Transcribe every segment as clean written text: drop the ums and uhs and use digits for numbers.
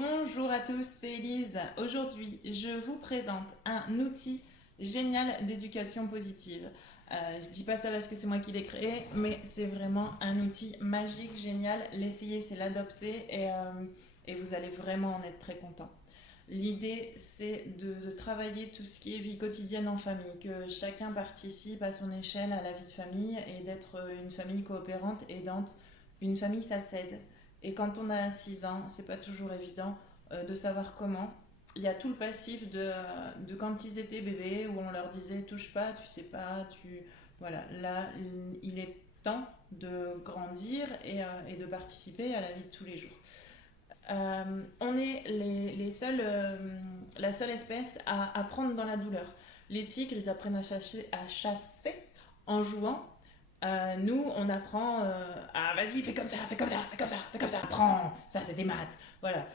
Bonjour à tous, c'est Elise. Aujourd'hui, je vous présente un outil génial d'éducation positive. Je dis pas ça parce que c'est moi qui l'ai créé, mais c'est vraiment un outil magique, génial. L'essayer, c'est l'adopter et vous allez vraiment en être très content. L'idée, c'est de travailler tout ce qui est vie quotidienne en famille, que chacun participe à son échelle à la vie de famille et d'être une famille coopérante, aidante. Une famille, ça s'aide. Et quand on a 6 ans, c'est pas toujours évident de savoir comment. Il y a tout le passif de quand ils étaient bébés où on leur disait touche pas, tu sais pas, tu. Voilà, là, il est temps de grandir et de participer à la vie de tous les jours. On est la seule espèce à apprendre dans la douleur. Les tigres, ils apprennent à chasser en jouant. Nous, on apprend ah vas-y, fais comme ça, fais comme ça, fais comme ça, fais comme ça, apprends, ça c'est des maths. Voilà.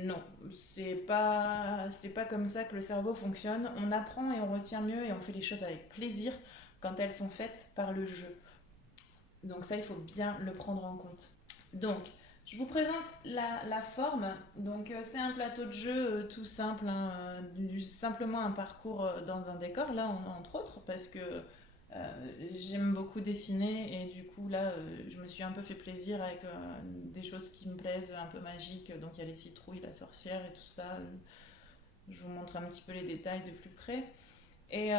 Non, c'est pas comme ça que le cerveau fonctionne. On apprend et on retient mieux et on fait les choses avec plaisir quand elles sont faites par le jeu. Donc ça, il faut bien le prendre en compte. Donc, je vous présente la forme. Donc, c'est un plateau de jeu tout simple, hein, simplement un parcours dans un décor, là, entre autres, parce que j'aime beaucoup dessiner et du coup, là, je me suis un peu fait plaisir avec des choses qui me plaisent, un peu magiques. Donc, il y a les citrouilles, la sorcière et tout ça. Je vous montre un petit peu les détails de plus près. Et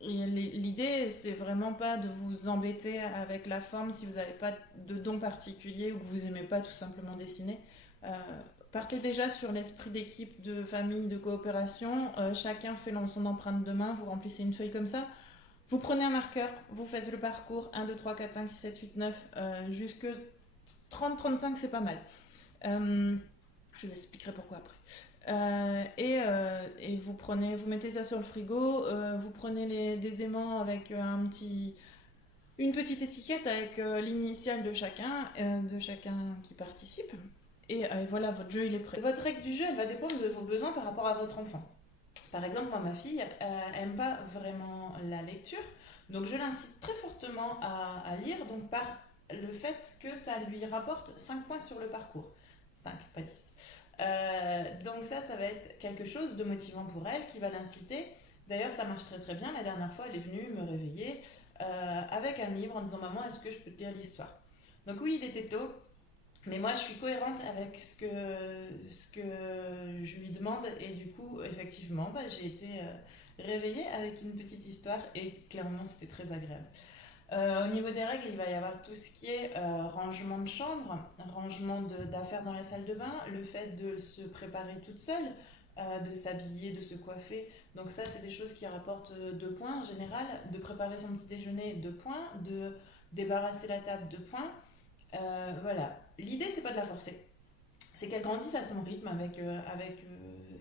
l'idée, c'est vraiment pas de vous embêter avec la forme si vous n'avez pas de don particulier ou que vous aimez pas tout simplement dessiner. Euh, Partez déjà sur l'esprit d'équipe, de famille, de coopération. Chacun fait son empreinte de main, vous remplissez une feuille comme ça. Vous prenez un marqueur, vous faites le parcours 1, 2, 3, 4, 5, 6, 7, 8, 9, jusque 30-35, c'est pas mal. Je vous expliquerai pourquoi après. Et vous mettez ça sur le frigo, vous prenez des aimants avec une petite étiquette avec l'initiale de chacun qui participe. Et voilà, votre jeu il est prêt. Votre règle du jeu, elle va dépendre de vos besoins par rapport à votre enfant. Par exemple, moi, ma fille, elle aime pas vraiment la lecture, donc je l'incite très fortement à lire, donc par le fait que ça lui rapporte 5 points sur le parcours. 5, pas 10. Donc ça va être quelque chose de motivant pour elle qui va l'inciter. D'ailleurs, ça marche très très bien. La dernière fois, elle est venue me réveiller avec un livre en disant maman, est-ce que je peux te lire l'histoire? Donc oui, il était tôt, mais moi je suis cohérente avec ce que je lui demande et du coup, effectivement, j'ai été réveillée avec une petite histoire et clairement c'était très agréable. Au niveau des règles, il va y avoir tout ce qui est rangement de chambre, rangement d'affaires dans la salle de bain, le fait de se préparer toute seule, de s'habiller, de se coiffer. Donc ça, c'est des choses qui rapportent 2 points en général. De préparer son petit déjeuner, 2 points. De débarrasser la table, 2 points. Voilà. L'idée, c'est pas de la forcer. C'est qu'elle grandisse à son rythme avec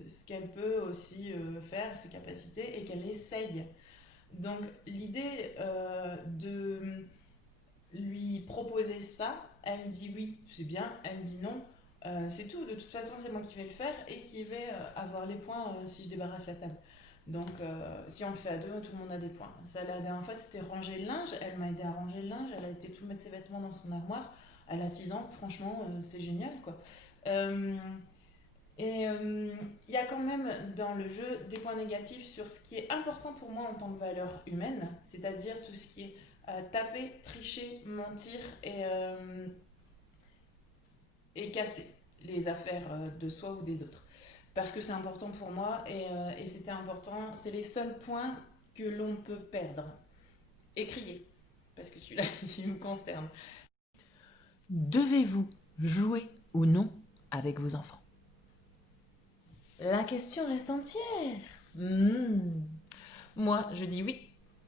ce qu'elle peut aussi faire, ses capacités, et qu'elle essaye. Donc l'idée de lui proposer ça, elle dit oui, c'est bien, elle dit non, c'est tout. De toute façon, c'est moi qui vais le faire et qui vais avoir les points si je débarrasse la table. Donc si on le fait à deux, tout le monde a des points. Ça, la dernière fois, c'était ranger le linge. Elle m'a aidé à ranger le linge. Elle a été tout mettre ses vêtements dans son armoire. Elle a 6 ans, franchement, c'est génial, quoi. Euh, il y a quand même dans le jeu des points négatifs sur ce qui est important pour moi en tant que valeur humaine, c'est-à-dire tout ce qui est taper, tricher, mentir et casser les affaires de soi ou des autres. Parce que c'est important pour moi et c'était important, c'est les seuls points que l'on peut perdre. Et crier, parce que celui-là, il me concerne. Devez-vous jouer ou non avec vos enfants? La question reste entière. Moi, je dis oui.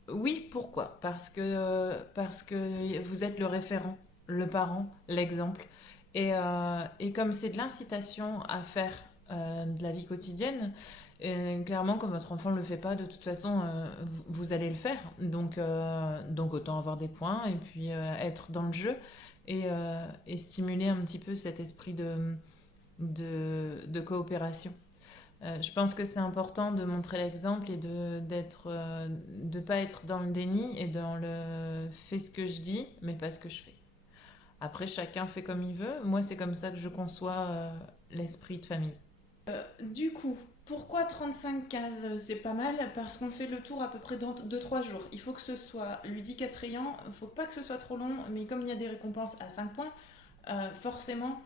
Oui, pourquoi? Parce que vous êtes le référent, le parent, l'exemple. Et comme c'est de l'incitation à faire de la vie quotidienne, clairement, quand votre enfant ne le fait pas, de toute façon, vous allez le faire. Donc autant avoir des points et puis être dans le jeu et stimuler un petit peu cet esprit de coopération. Je pense que c'est important de montrer l'exemple et de pas être dans le déni et dans le fais ce que je dis, mais pas ce que je fais. Après, chacun fait comme il veut. Moi, c'est comme ça que je conçois l'esprit de famille. Du coup, pourquoi 35 cases c'est pas mal? Parce qu'on fait le tour à peu près dans 2-3 jours. Il faut que ce soit ludique, attrayant, il faut pas que ce soit trop long, mais comme il y a des récompenses à 5 points, forcément,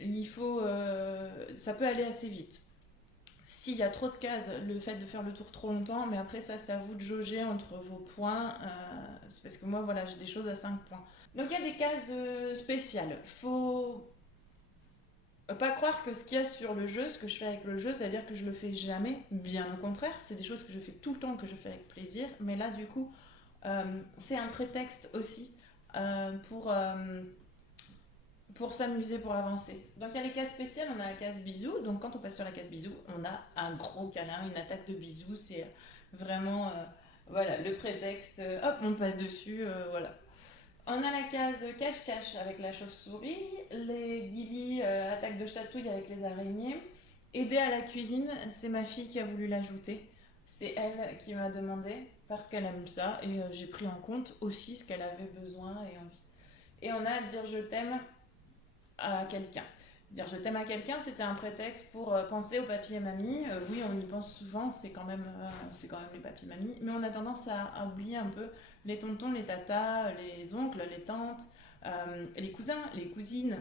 ça peut aller assez vite. S'il y a trop de cases, le fait de faire le tour trop longtemps, mais après ça c'est à vous de jauger entre vos points, c'est parce que moi voilà j'ai des choses à 5 points. Donc il y a des cases spéciales. Faut pas croire que ce qu'il y a sur le jeu, ce que je fais avec le jeu, c'est-à-dire que je le fais jamais, bien au contraire, c'est des choses que je fais tout le temps, que je fais avec plaisir, mais là du coup c'est un prétexte aussi pour s'amuser, pour avancer. Donc il y a les cases spéciales, on a la case bisous. Donc quand on passe sur la case bisous, on a un gros câlin, une attaque de bisous. C'est vraiment voilà, le prétexte. Hop, on passe dessus. Voilà. On a la case cache-cache avec la chauve-souris, les guilis, attaque de chatouille avec les araignées. Aider à la cuisine, c'est ma fille qui a voulu l'ajouter. C'est elle qui m'a demandé parce qu'elle aime ça et j'ai pris en compte aussi ce qu'elle avait besoin et envie. Et on a dire je t'aime à quelqu'un. Dire je t'aime à quelqu'un, c'était un prétexte pour penser aux papy et mamie. Oui, on y pense souvent, c'est quand même les papy et mamie, mais on a tendance à oublier un peu les tontons, les tatas, les oncles, les tantes, les cousins, les cousines,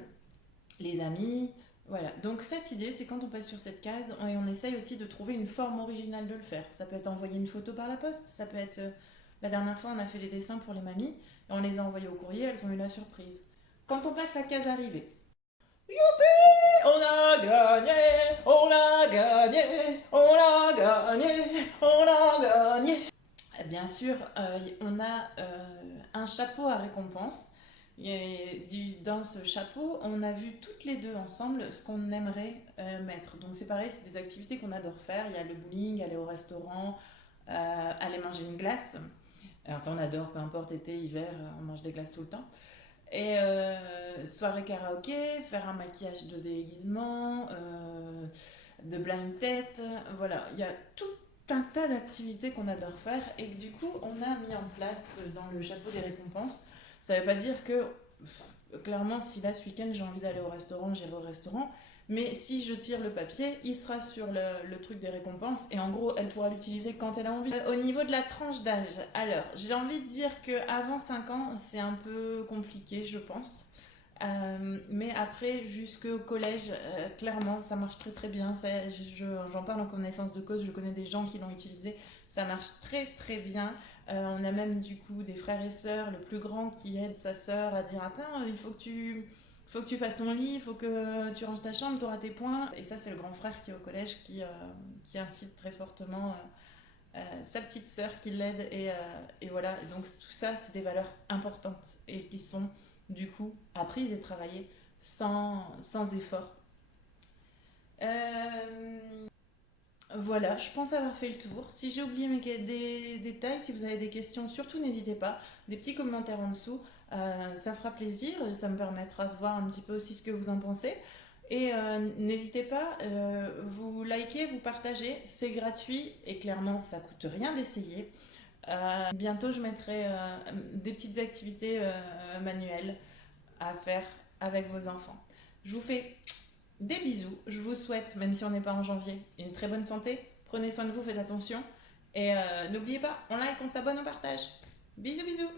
les amis. Voilà, donc cette idée, c'est quand on passe sur cette case, et on essaye aussi de trouver une forme originale de le faire. Ça peut être envoyer une photo par la poste, ça peut être... la dernière fois, on a fait les dessins pour les mamies, et on les a envoyés au courrier, elles ont eu la surprise. Quand on passe la case arrivée, on a gagné, on a gagné, on a gagné, on a gagné. Bien sûr, on a un chapeau à récompense. Dans ce chapeau, on a vu toutes les deux ensemble ce qu'on aimerait mettre. Donc c'est pareil, c'est des activités qu'on adore faire. Il y a le bowling, aller au restaurant, aller manger une glace. Alors ça on adore, peu importe été, hiver, on mange des glaces tout le temps. Et soirée karaoké, faire un maquillage de déguisement, de blind test, voilà, il y a tout un tas d'activités qu'on adore faire et que du coup on a mis en place dans le chapeau des récompenses. Ça veut pas dire que, clairement, si là ce week-end j'ai envie d'aller au restaurant, j'irai au restaurant. Mais si je tire le papier, il sera sur le truc des récompenses et en gros, elle pourra l'utiliser quand elle a envie. Au niveau de la tranche d'âge, alors j'ai envie de dire qu'avant 5 ans, c'est un peu compliqué, je pense. Mais après, jusqu'au collège, clairement, ça marche très très bien. J'en parle en connaissance de cause, je connais des gens qui l'ont utilisé. Ça marche très très bien. On a même du coup des frères et sœurs, le plus grand qui aide sa sœur à dire attends, il faut que tu fasses ton lit, il faut que tu ranges ta chambre, tu auras tes points. Et ça, c'est le grand frère qui est au collège qui incite très fortement sa petite sœur qui l'aide. Et voilà, et donc tout ça, c'est des valeurs importantes et qui sont du coup apprises et travaillées sans effort. Voilà, je pense avoir fait le tour. Si j'ai oublié des détails, si vous avez des questions, surtout n'hésitez pas. Des petits commentaires en dessous, ça fera plaisir. Ça me permettra de voir un petit peu aussi ce que vous en pensez. Et n'hésitez pas, vous likez, vous partagez, c'est gratuit et clairement ça coûte rien d'essayer. Bientôt je mettrai des petites activités manuelles à faire avec vos enfants. Je vous fais des bisous. Je vous souhaite, même si on n'est pas en janvier, une très bonne santé. Prenez soin de vous, faites attention. Et n'oubliez pas, on like, on s'abonne, on partage. Bisous, bisous.